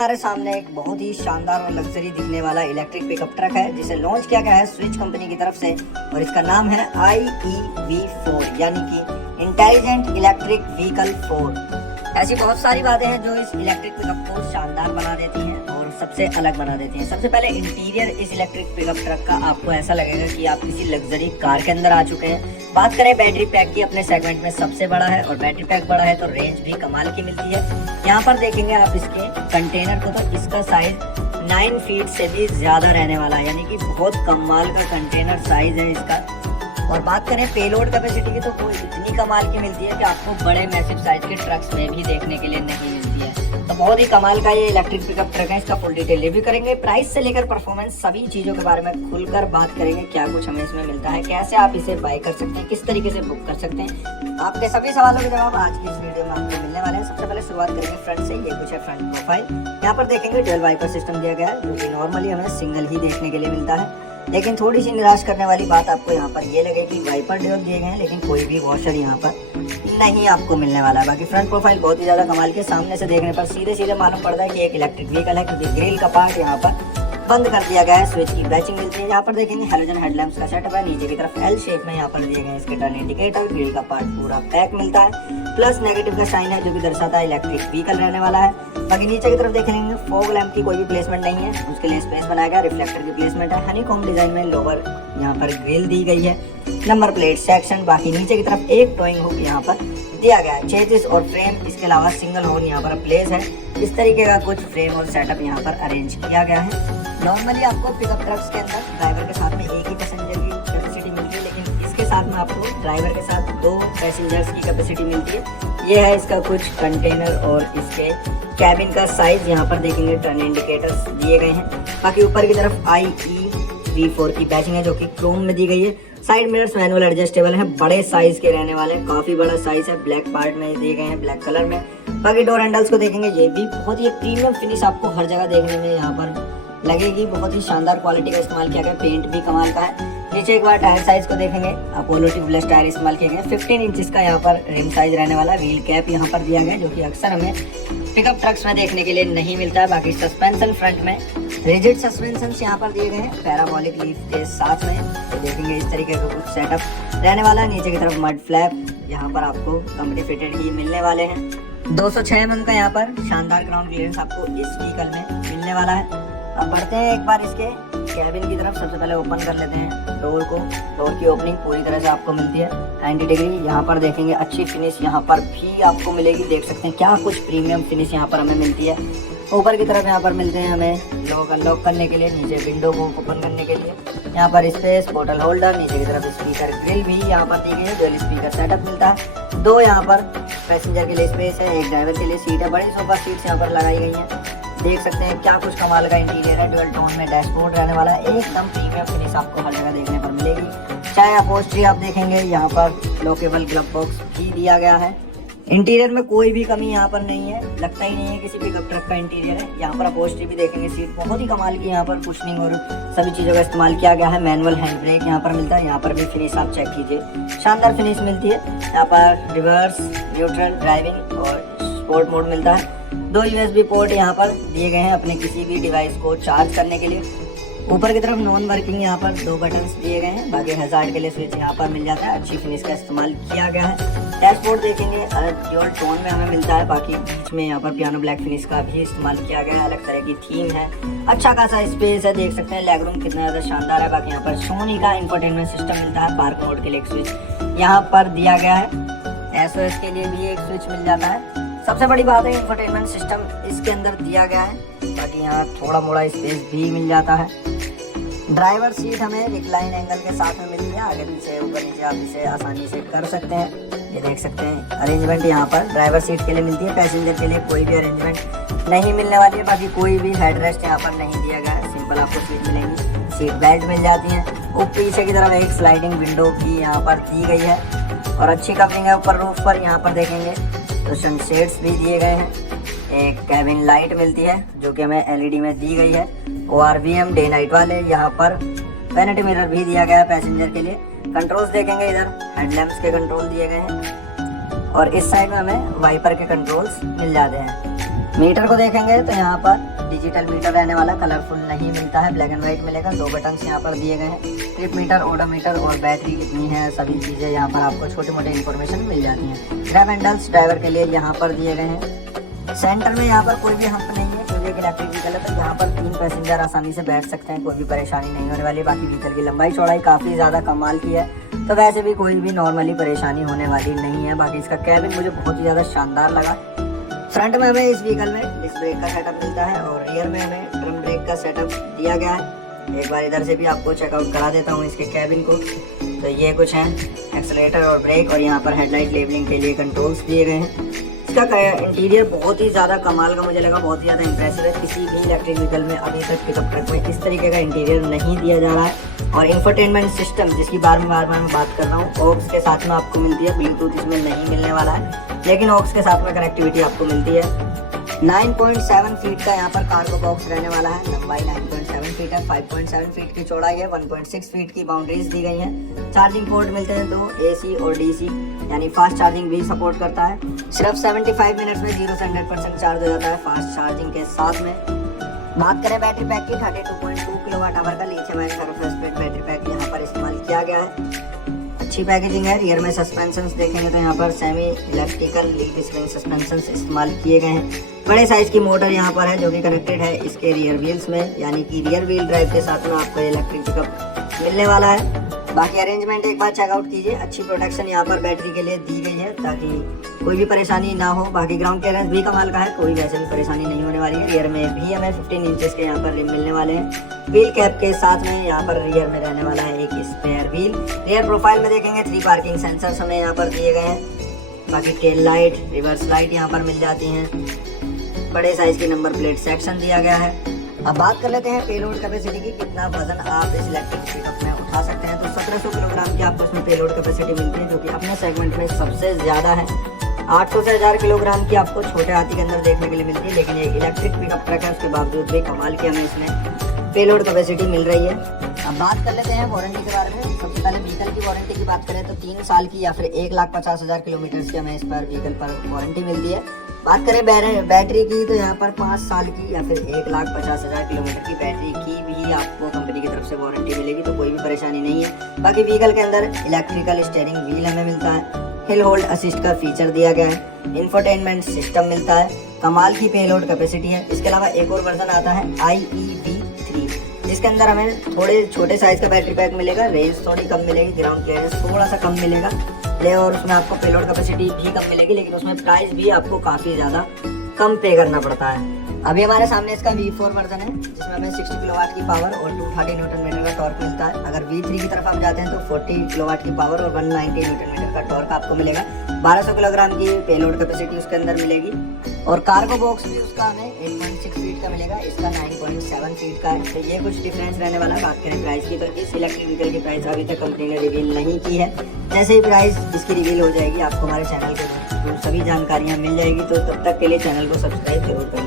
हमारे सामने एक बहुत ही शानदार और लग्जरी दिखने वाला इलेक्ट्रिक पिकअप ट्रक है जिसे लॉन्च किया गया है स्विच कंपनी की तरफ से और इसका नाम है IEV4 यानी कि इंटेलिजेंट इलेक्ट्रिक व्हीकल 4। ऐसी बहुत सारी बातें हैं जो इस इलेक्ट्रिक पिकअप को शानदार बना देती हैं और सबसे अलग बना देती हैं। सबसे पहले इंटीरियर इस इलेक्ट्रिक पिकअप ट्रक का आपको ऐसा लगेगा कि आप किसी लग्जरी कार के अंदर आ चुके हैं। बात करें बैटरी पैक की, अपने सेगमेंट में सबसे बड़ा है और बैटरी पैक बड़ा है तो रेंज भी कमाल की मिलती है। यहाँ पर देखेंगे आप इसके कंटेनर को तो इसका साइज 9 फीट से भी ज्यादा रहने वाला है, यानी कि बहुत कमाल का कंटेनर साइज है इसका। और बात करें पेलोड कैपेसिटी की तो वो इतनी कमाल की मिलती है कि आपको बड़े मैसिव साइज के ट्रक्स में भी देखने के लिए नहीं मिलती है। तो बहुत ही कमाल का ये इलेक्ट्रिक पिकअप ट्रक है। इसका फुल डिटेल रिव्यू करेंगे, प्राइस से लेकर परफॉर्मेंस सभी चीजों के बारे में खुलकर बात करेंगे। क्या कुछ हमें इसमें मिलता है, कैसे आप इसे बाय कर सकते हैं, किस तरीके से बुक कर सकते हैं, आपके सभी सवालों के जवाब आज की इस वीडियो में आपको मिलने वाले हैं। सबसे पहले शुरुआत करेंगे फ्रंट से। ये कुछ है फ्रंट प्रोफाइल। यहाँ पर देखेंगे डुअल वाइपर सिस्टम दिया गया है जो कि नॉर्मली हमें सिंगल ही देखने के लिए मिलता है, लेकिन थोड़ी सी निराश करने वाली बात आपको यहाँ पर ये लगे कि वाइपर ड्यूल दिए गए हैं लेकिन कोई भी वॉशर यहाँ पर नहीं आपको मिलने वाला है। बाकी फ्रंट प्रोफाइल बहुत ही ज़्यादा कमाल के, सामने से देखने पर सीधे सीधे मालूम पड़ता है कि एक इलेक्ट्रिक व्हीकल है क्योंकि ग्रिल का पार्ट यहाँ पर बंद कर दिया गया है। स्विच की बैचिंग मिलती है। यहाँ पर देखेंगे हेलोजन हेडलैम्प्स का सेटअप है। नीचे की तरफ एल शेप में यहाँ पर दिए गए इसके टर्न इंडिकेटर। ग्रिल का पार्ट पूरा पैक मिलता है, प्लस नेगेटिव का साइन है जो कि दर्शाता है इलेक्ट्रिक व्हीकल रहने वाला है। बाकी नीचे की तरफ देखेंगे फॉग लैंप की कोई भी प्लेसमेंट नहीं है, उसके लिए स्पेस बनाया गया। रिफ्लेक्टर की प्लेसमेंट है। हनीकॉम डिजाइन में लोअर यहाँ पर ग्रिल दी गई है। Number plate section. बाकी नीचे की तरफ एक टोइंग हुक यहाँ पर दिया गया है। चेसिस और फ्रेम इसके अलावा सिंगल हॉर्न यहाँ पर प्लेस है। इस तरीके का कुछ फ्रेम और सेटअप यहाँ पर अरेंज किया गया है। नॉर्मली आपको पिकअप ट्रक्स के अंदर ड्राइवर के साथ में एक ही पैसेंजर की कैपेसिटी मिलती है, लेकिन इसके साथ में आपको ड्राइवर के साथ 2 पैसेंजर्स की कैपेसिटी मिलती है। ये है इसका कुछ कंटेनर और इसके कैबिन का साइज। यहाँ पर देखेंगे टर्न इंडिकेटर्स दिए गए हैं। बाकी ऊपर की तरफ IEV4 की बैचिंग है जो कि क्रोम में दी गई है। साइड मिरर्स मैनुअल एडजस्टेबल है, बड़े साइज के रहने वाले हैं, काफी बड़ा साइज है। ब्लैक पार्ट में दिए गए हैं, ब्लैक कलर में। बाकी डोर हैंडल्स को देखेंगे, ये भी बहुत ही प्रीमियम फिनिश आपको हर जगह देखने में यहाँ पर लगेगी। बहुत ही शानदार क्वालिटी का इस्तेमाल किया गया, पेंट भी कमाल का है। नीचे एक बार टायर साइज को देखेंगे, अपोलो ट्यूबलेस टायर इस्तेमाल किए गए। 15 इंचेस का यहाँ पर रिम साइज रहने वाला। व्हील कैप यहाँ पर दिया गया जो कि अक्सर हमें पिकअप ट्रक्स में देखने के लिए नहीं मिलता है। बाकी सस्पेंशन फ्रंट में रिजिड सस्पेंशन यहाँ पर दिए गए हैं पैराबोलिक लीफ के साथ में। तो देखेंगे इस तरीके का कुछ सेटअप रहने वाला है। नीचे की तरफ मड फ्लैप यहाँ पर आपको कंपनी फिटेड ही मिलने वाले हैं। 206 mm का यहाँ पर शानदार ग्राउंड क्लियरेंस आपको इस व्हीकल में मिलने वाला है। अब बढ़ते हैं एक बार इसके कैबिन की तरफ। सबसे पहले ओपन कर लेते हैं डोर को। डोर की ओपनिंग पूरी तरह से आपको मिलती है 90 डिग्री। यहाँ पर देखेंगे अच्छी फिनिश यहाँ पर भी आपको मिलेगी। देख सकते हैं क्या कुछ प्रीमियम फिनिश यहाँ पर हमें मिलती है। ऊपर की तरफ यहाँ पर मिलते हैं हमें लॉक अनलॉक करने के लिए, नीचे विंडो को ओपन करने के लिए यहाँ पर स्पेस, बोतल होल्डर। नीचे की तरफ स्पीकर ग्रिल भी यहाँ पर दी गई है, डुअल स्पीकर सेटअप मिलता है। 2 यहाँ पर पैसेंजर के लिए स्पेस है, एक ड्राइवर के लिए सीट है। बड़ी सोफा सीट्स यहाँ पर लगाई गई हैं। देख सकते हैं क्या कुछ कमाल का इंटीरियर है। डुअल टोन में डैशबोर्ड रहने वाला है। एकदम प्रीमियम फिनिश आपको हर जगह देखने पर मिलेगी। चाहे अपहोल्स्ट्री आप देखेंगे, यहाँ पर लॉकेबल ग्लव बॉक्स भी दिया गया है। इंटीरियर में कोई भी कमी यहाँ पर नहीं है, लगता ही नहीं है किसी पिकअप ट्रक का इंटीरियर है। यहाँ पर अपहोल्स्ट्री भी देखेंगे, सीट बहुत ही कमाल की यहाँ पर कुशनिंग और सभी चीज़ों का इस्तेमाल किया गया है। मैनुअल हैंड ब्रेक यहाँ पर मिलता है। यहाँ पर भी फिनिश आप चेक कीजिए, शानदार फिनिश मिलती है। यहाँ पर रिवर्स, न्यूट्रल, ड्राइविंग और स्पोर्ट मोड मिलता है। 2 USB पोर्ट यहाँ पर दिए गए हैं अपने किसी भी डिवाइस को चार्ज करने के लिए। ऊपर की तरफ नॉन वर्किंग यहाँ पर 2 बटन्स दिए गए हैं। बाकी हजार्ड के लिए स्विच यहाँ पर मिल जाता है। अच्छी फिनिश का इस्तेमाल किया गया है। डैशबोर्ड देखेंगे ड्यूल टोन में हमें मिलता है। बाकी बीच में यहाँ पर पियानो ब्लैक फिनिश का भी इस्तेमाल किया गया है। अलग तरह की थीम है, अच्छा खासा स्पेस है। देख सकते हैं लेग रूम कितना ज़्यादा शानदार है। बाकी यहाँ पर सोनी का इंफोटेनमेंट सिस्टम मिलता है। पार्क मोड के लिए एक स्विच यहाँ पर दिया गया है। SOS के लिए भी एक स्विच मिल जाता है। सबसे बड़ी बात है इंफोटेनमेंट सिस्टम इसके अंदर दिया गया है। बाकी यहाँ थोड़ा मोड़ा स्पेस भी मिल जाता है। ड्राइवर सीट हमें रिक्लाइन एंगल के साथ में मिलती है। आगे पीछे ऊपर नीचे आप इसे आसानी से कर सकते हैं। ये देख सकते हैं अरेंजमेंट यहाँ पर ड्राइवर सीट के लिए मिलती है। पैसेंजर के लिए कोई भी अरेंजमेंट नहीं मिलने वाली है। बाकी कोई भी हेड रेस्ट यहाँ पर नहीं दिया गया है, सिंपल आपको सीट मिलेंगी। सीट बेल्ट मिल जाती है। ऊपर पीछे की तरफ एक स्लाइडिंग विंडो भी यहाँ पर दी गई है और अच्छी कवरिंग है। ऊपर रूफ पर यहाँ पर देखेंगे तो सनशेड्स भी दिए गए हैं। एक कैबिन लाइट मिलती है जो कि हमें LED में दी गई है। ORVM डे नाइट वाले। यहाँ पर वैनिटी मिरर भी दिया गया है पैसेंजर के लिए। कंट्रोल्स देखेंगे, इधर हेडलैम्प्स के कंट्रोल दिए गए हैं और इस साइड में हमें वाइपर के कंट्रोल्स मिल जाते हैं। मीटर को देखेंगे तो यहाँ पर डिजिटल मीटर रहने वाला, कलरफुल नहीं मिलता है, ब्लैक एंड व्हाइट मिलेगा। 2 बटन्स यहाँ पर दिए गए हैं, ट्रिप मीटर, ओडोमीटर और बैटरी कितनी है, सभी चीज़ें यहाँ पर आपको छोटे मोटे इन्फॉर्मेशन मिल जाती हैं। ग्रैब हैंडल्स ड्राइवर के लिए यहाँ पर दिए गए हैं। सेंटर में यहाँ पर कोई भी हम्प नहीं है, क्योंकि एक इलेक्ट्रिक व्हीकल है तो यहाँ पर 3 पैसेंजर आसानी से बैठ सकते हैं, कोई भी परेशानी नहीं होने वाली। बाकी व्हीकल की लंबाई चौड़ाई काफ़ी ज़्यादा कमाल की है, तो वैसे भी कोई भी नॉर्मली परेशानी होने वाली नहीं है। बाकी इसका कैबिन मुझे बहुत ही ज़्यादा शानदार लगा। फ्रंट में हमें इस व्हीकल में डिस्क ब्रेक का सेटअप मिलता है और रियर में हमें ड्रम ब्रेक का सेटअप दिया गया है। एक बार इधर से भी आपको चेकआउट करा देता हूँ इसके कैबिन को। तो ये कुछ है एक्सेलेरेटर और ब्रेक, और यहाँ पर हेडलाइट लेबलिंग के लिए कंट्रोल्स दिए गए हैं। इसका इंटीरियर बहुत ही ज़्यादा कमाल का मुझे लगा, बहुत ही ज़्यादा इंप्रेसिव है। किसी भी इलेक्ट्रिक व्हीकल में अभी तक पिकअप ट्रक में इस तरीके का इंटीरियर नहीं दिया जा रहा है। और इंफोटेनमेंट सिस्टम, जिसकी बार बार मैं बात कर रहा हूँ, ऑक्स के साथ में आपको मिलती है। ब्लूटूथ इसमें नहीं मिलने वाला है, लेकिन ऑक्स के साथ में कनेक्टिविटी आपको मिलती है। 9.7 फीट का यहाँ पर कार्गो बॉक्स रहने वाला है। लंबाई 9.7 फीट है, 5.7 फीट की चौड़ाई है, 1.6 फीट की बाउंड्रीज दी गई हैं। चार्जिंग पोर्ट मिलते हैं 2, AC और DC, यानी फास्ट चार्जिंग भी सपोर्ट करता है। सिर्फ 75 मिनट्स में 0 से 100% चार्ज हो जाता है फास्ट चार्जिंग के साथ में। बात करें बैटरी पैक की, 32.2 किलोवाट आवर का lithium ion phosphate battery pack यहाँ पर इस्तेमाल किया गया है। अच्छी पैकेजिंग है। रियर में सस्पेंशंस देखेंगे तो यहाँ पर semi electrical lead spring suspensions इस्तेमाल किए गए हैं। बड़े साइज की मोटर यहाँ पर है जो कि कनेक्टेड है इसके रियर व्हील्स में, यानी कि रियर व्हील ड्राइव के साथ में आपको इलेक्ट्रिक पिकअप मिलने वाला है। बाकी अरेंजमेंट एक बार चेकआउट कीजिए। अच्छी प्रोटेक्शन यहाँ पर बैटरी के लिए दी गई है ताकि कोई भी परेशानी ना हो। बाकी ग्राउंड क्लियरेंस भी कमाल का है, कोई वैसे भी परेशानी नहीं होने वाली है। रियर में भी हमें 15 इंचेस के यहाँ पर रिम मिलने वाले हैं। व्हील कैप के साथ में यहाँ पर रियर में रहने वाला है एक स्पेयर व्हील। रियर प्रोफाइल में देखेंगे 3 पार्किंग सेंसर्स हमें यहाँ पर दिए गए हैं। बाकी टेल लाइट, रिवर्स लाइट यहाँ पर मिल जाती हैं। बड़े साइज की नंबर प्लेट सेक्शन दिया गया है। अब बात कर लेते हैं पेलोड कैपेसिटी की, कितना वजन आप इस इलेक्ट्रिक पिकअप में उठा सकते हैं। तो 1700 किलोग्राम की आपको इसमें पेलोड कैपेसिटी मिलती है, जो कि अपने सेगमेंट में सबसे ज़्यादा है। 800 से 1000 किलोग्राम की आपको छोटे हाथी के अंदर देखने के लिए मिलती है, लेकिन ये इलेक्ट्रिक पिकअप ट्रक है, उसके बावजूद भी कमाल की हमें इसमें पेलोड कैपेसिटी मिल रही है। अब बात कर लेते हैं वारंटी के बारे में। सबसे पहले व्हीकल की वारंटी की बात करें तो 3 साल की या फिर 1,50,000 किलोमीटर की हमें इस पर व्हीकल पर वारंटी मिलती है। बात करें बैटरी की तो यहाँ पर 5 साल की या फिर 1,50,000 किलोमीटर की बैटरी की भी आपको कंपनी की तरफ से वारंटी मिलेगी, तो कोई भी परेशानी नहीं है। बाकी व्हीकल के अंदर इलेक्ट्रिकल स्टीयरिंग व्हील हमें मिलता है। हिल होल्ड असिस्ट का फीचर दिया गया है। इंफोटेनमेंट सिस्टम मिलता है। कमाल की पेलोड कैपेसिटी है। इसके अलावा एक और वर्जन आता है IEV3, जिसके अंदर हमें थोड़े छोटे साइज का बैटरी पैक मिलेगा। रेंज थोड़ी कम मिलेगी, ग्राउंड क्लियरेंस थोड़ा सा कम मिलेगा, और उसमें आपको पेलोड कैपेसिटी भी कम मिलेगी, लेकिन उसमें प्राइस भी आपको काफ़ी ज़्यादा कम पे करना पड़ता है। अभी हमारे सामने इसका V4 वर्जन है, जिसमें हमें 60 किलोवाट की पावर और 230 न्यूटन मीटर का टॉर्क मिलता है। अगर V3 की तरफ आप जाते हैं तो 40 किलोवाट की पावर और 190 न्यूटन मीटर का टॉर्क आपको मिलेगा। 1200 किलोग्राम की पेलोड कैपेसिटी उसके अंदर मिलेगी, और कार्गो बॉक्स भी उसका हमें 8.6 फीट का मिलेगा, इसका 9.7 फीट का है। तो ये कुछ डिफरेंस रहने वाला है। बात करें प्राइस की तो इस इलेक्ट्रिक व्हीकल की प्राइस अभी तक कंपनी ने रिवील नहीं की है। जैसे ही प्राइस इसकी रिवील हो जाएगी आपको हमारे चैनल के सभी जानकारियाँ मिल जाएगी। तो तब तक के लिए चैनल को सब्सक्राइब जरूर कर लें।